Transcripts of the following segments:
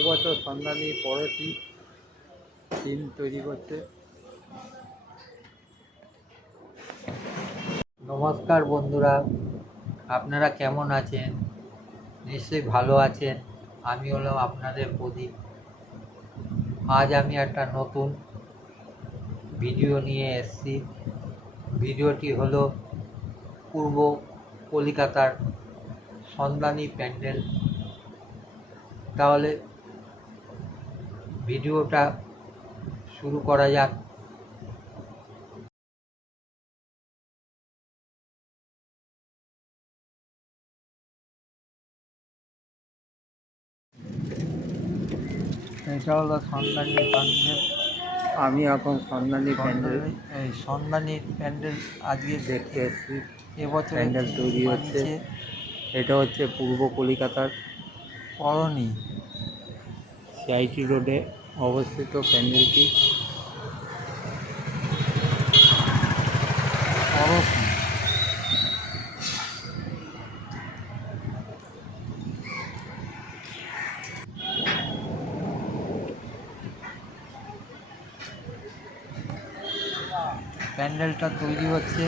এবছর সন্ধানী পড়েছি টিম তৈরি করতে। নমস্কার বন্ধুরা, আপনারা কেমন আছেন? নিশ্চয়ই ভালো আছেন। আমি হলাম আপনাদের প্রদীপ। আজ আমি একটা নতুন ভিডিও নিয়ে এসেছি। ভিডিওটি হলো পূর্ব কলকাতার সন্ধানী প্যান্ডেল। তাহলে ভিডিওটা শুরু করা যাক। এটা হলো সন্ধানী প্যান্ডেল। আমি এখন সন্ধানী প্যান্ডেল আজকে দেখতে এসেছি। এবছর প্যান্ডেল তৈরি হচ্ছে। এটা হচ্ছে পূর্ব কলকাতার করণী সিআইটি রোডে অবস্থিত প্যান্ডেলটি। প্যান্ডেলটা তৈরি হচ্ছে।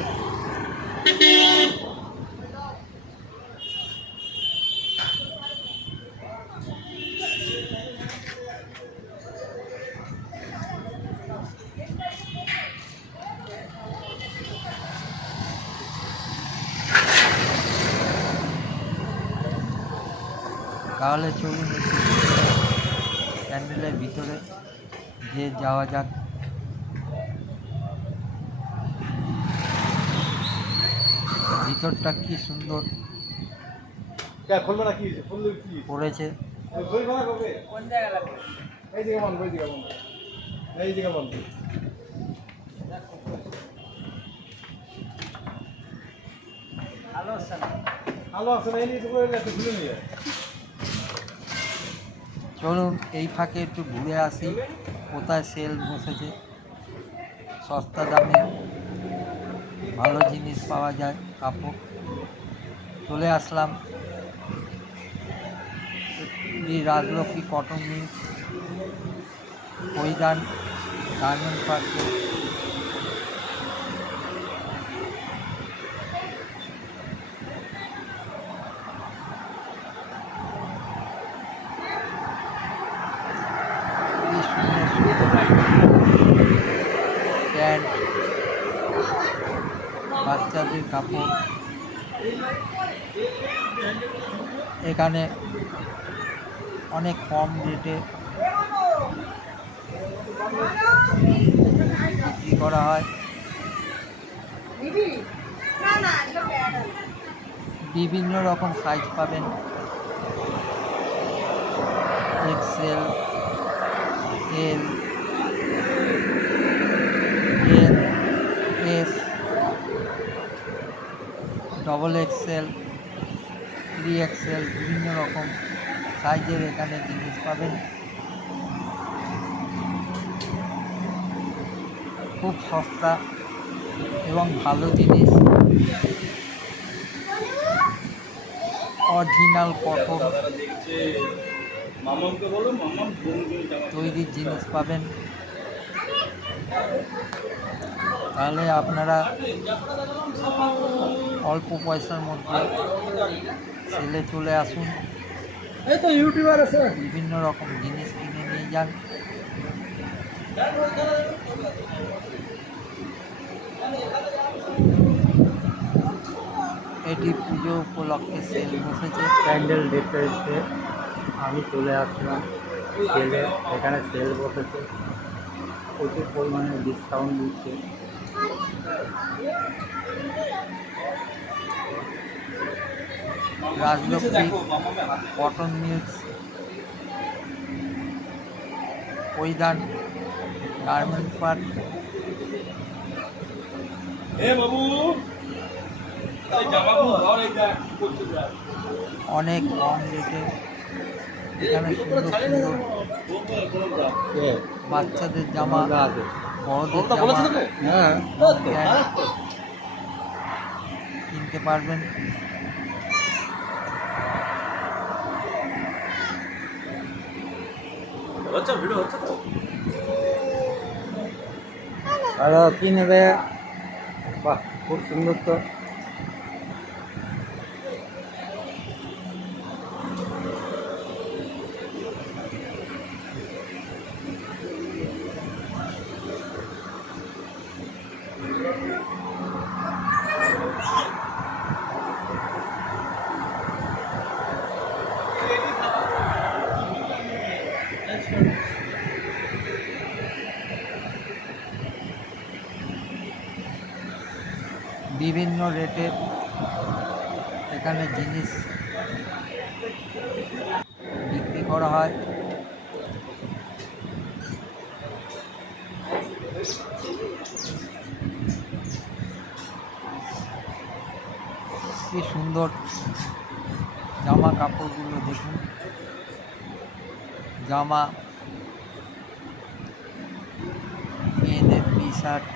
তাহলে চলুন প্যান্ডেলের ভিতরে যে যাওয়া যাক। ভিতরটা কি সুন্দর করেছে। চলুন এই ফাঁকে একটু ঘুরে আসি কোথায় সেল বসেছে, সস্তা দামে ভালো জিনিস পাওয়া যায়, কাপড়। চলে আসলাম রাজলক্ষ্মী কটন মিলস ময়দান গার্মেন্ট পার্কে। প্যান্ট, বাচ্চাদের কাপড় এখানে অনেক কম রেটে বিক্রি করা হয়। বিভিন্ন রকম সাইজ পাবেন, এক্সেল, এল, এস, ডবল এক্সেল, 3XL, বিভিন্ন রকম সাইজের এখানে জিনিস পাবেন। খুব সস্তা এবং ভালো জিনিস, অরিজিনাল কটন তৈরির জিনিস পাবেন। তাহলে আপনারা অল্প পয়সার মধ্যে সেলে চলে আসুন, বিভিন্ন রকম জিনিস কিনে নিয়ে যান। এটি পুজো উপলক্ষে সেল বসেছে। প্যান্ডেল দেখতে দেখতে আমি চলে আসলাম সেলে। এখানে সেল বসেছে, প্রচুর পরিমাণে ডিসকাউন্ট দিচ্ছে। রাজলক্ষ্মী কটন মিলস ময়দান গার্মেন্ট পার্ক। অনেক কম রেটে এখানে সুন্দর সুন্দর বাচ্চাদের জামা, বড়দের জামা কিনতে পারবেন। আর কি নেবে? বাহ, খুব সুন্দর তো। বিভিন্ন রেটের এখানে জিনিস বিক্রি করা হয়। কি সুন্দর জামা কাপড়গুলো দেখুন, জামা, মেয়েদের টি শার্ট,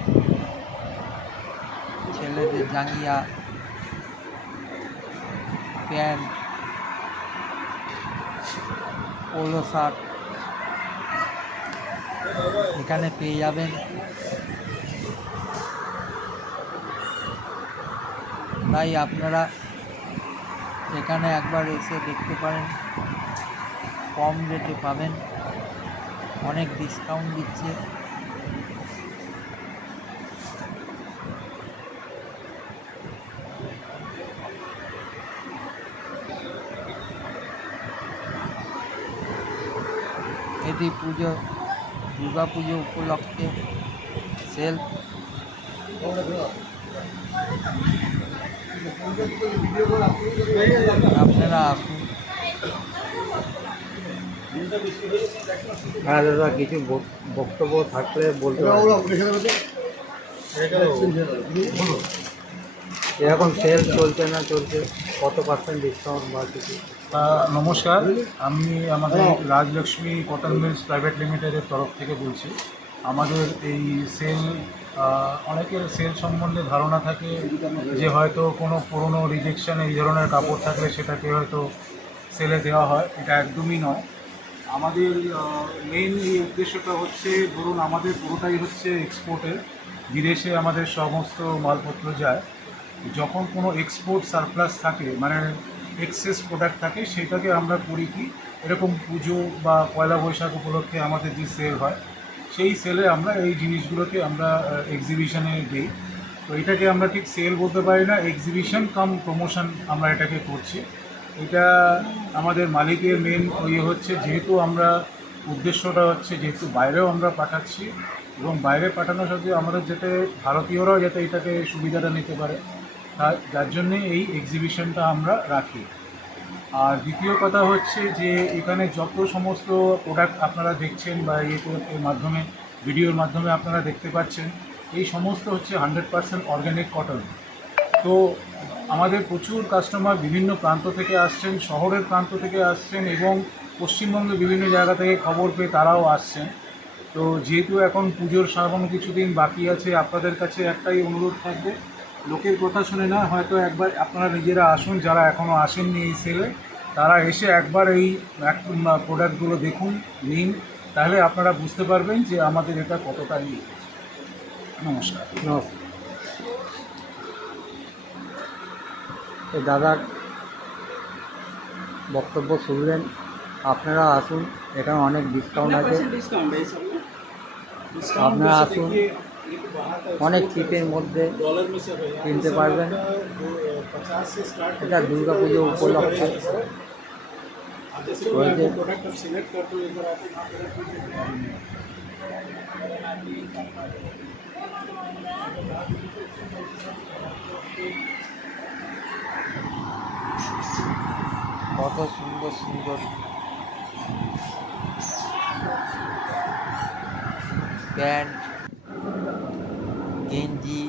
ছেলেদের জাঙ্গিয়া, প্যান্ট, পোলো শার্ট এখানে পেয়ে যাবেন। তাই আপনারা এখানে একবার এসে দেখতে পারেন, কম রেটে পাবেন, অনেক ডিসকাউন্ট দিচ্ছে। এটি দুর্গা পুজো উপলক্ষে সেল। আপনারা আসুন। হ্যাঁ দাদা, কিছু বক্তব্য থাকলে বলতে এরকম সেল চলছে না চলছে, কত % ডিসকাউন্ট বা কিছু? নমস্কার, আমি আমাদের রাজলক্ষ্মী কটন মিলস প্রাইভেট লিমিটেডের তরফ থেকে বলছি। আমাদের এই সেল, অনেকের সেল সম্বন্ধে ধারণা থাকে যে হয়তো কোনো পুরনো রিজেকশন এই ধরনের কাপড় থাকলে সেটাকে হয়তো সেলে দেওয়া হয়। এটা একদমই নয়। আমাদের মেইন এই উদ্দেশ্যটা হচ্ছে, ধরুন আমাদের পুরোটাই হচ্ছে এক্সপোর্টের, বিদেশে আমাদের সমস্ত মালপত্র যায়। যখন কোনো এক্সপোর্ট সারপ্লাস থাকে, মানে এক্সেস প্রোডাক্ট থাকে, সেটাকে আমরা করি কি, এরকম পুজো বা পয়লা বৈশাখ উপলক্ষে আমাদের যে সেল হয়, সেই সেলে আমরা এই জিনিসগুলোকে আমরা এক্সিবিশনে দিই। তো এটাকে আমরা ঠিক সেল বলতে পারি না, এক্সিবিশন কাম প্রমোশন আমরা এটাকে করছি। এটা আমাদের মালিকের মেন হচ্ছে, যেহেতু আমরা উদ্দেশ্যটা হচ্ছে যেহেতু বাইরেও আমরা পাঠাচ্ছি, এবং বাইরে পাঠানোর সাথে আমাদের যাতে ভারতীয়রাও যাতে এটাকে সুবিধাটা নিতে পারে, যার জন্যে এই এক্সিবিশনটা আমরা রাখি। আর দ্বিতীয় কথা হচ্ছে যে এখানে যত সমস্ত প্রোডাক্ট আপনারা দেখছেন বা এর মাধ্যমে, ভিডিওর মাধ্যমে আপনারা দেখতে পাচ্ছেন, এই সমস্ত হচ্ছে 100% অর্গ্যানিক কটন। তো আমাদের প্রচুর কাস্টমার বিভিন্ন প্রান্ত থেকে আসছেন, শহরের প্রান্ত থেকে আসছেন, এবং পশ্চিমবঙ্গের বিভিন্ন জায়গা থেকে খবর পেয়ে তারাও আসছেন। তো যেহেতু এখন পুজোর সামান্য কিছুদিন বাকি আছে, আপনাদের কাছে একটাই অনুরোধ থাকবে, লোকের কথা শুনে না, হয়তো একবার আপনারা নিজেরা আসুন, যারা এখনও আসেননি এই সেলে, তারা এসে একবার এই প্রোডাক্টগুলো দেখুন, নিন, তাহলে আপনারা বুঝতে পারবেন যে আমাদের এটা কতটা নমস্কার। দাদার বক্তব্য শুনলেন, আপনারা আসুন, এখানে অনেক ডিসকাউন্ট আছে। আপনারা আসুন, অনেক চিপের মধ্যে কিনতে পারবেন। এটা দুর্গা পুজো উপলক্ষে কত সুন্দর সুন্দর প্যান্ট, গেঞ্জি,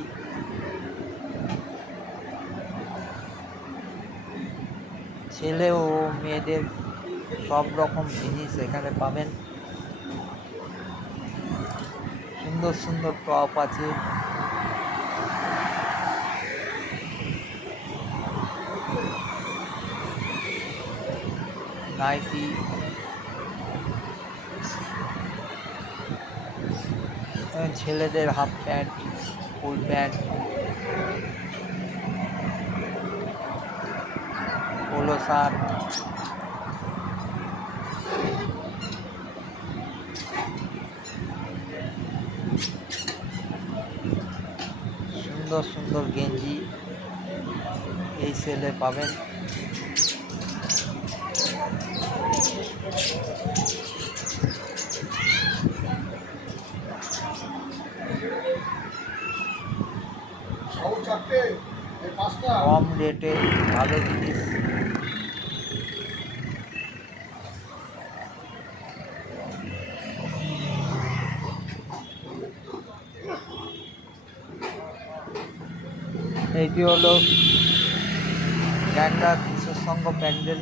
ছেলে ও মেয়েদের সব রকম জিনিস এখানে পাবেন। সুন্দর সুন্দর টপ আছে, নাইটি, ছেলেদের half pant, full pant, polo shirt, সুন্দর সুন্দর গেঞ্জি এই সেলে পাবেন। কম রেটে ভালো জিনিস। এইটি হলো ক্যান্ডা কিশোর সংঘ প্যান্ডেল।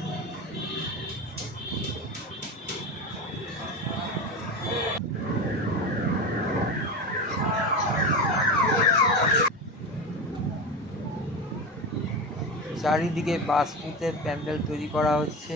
চারিদিকে বাঁশ পুঁতে প্যান্ডেল তৈরি করা হচ্ছে।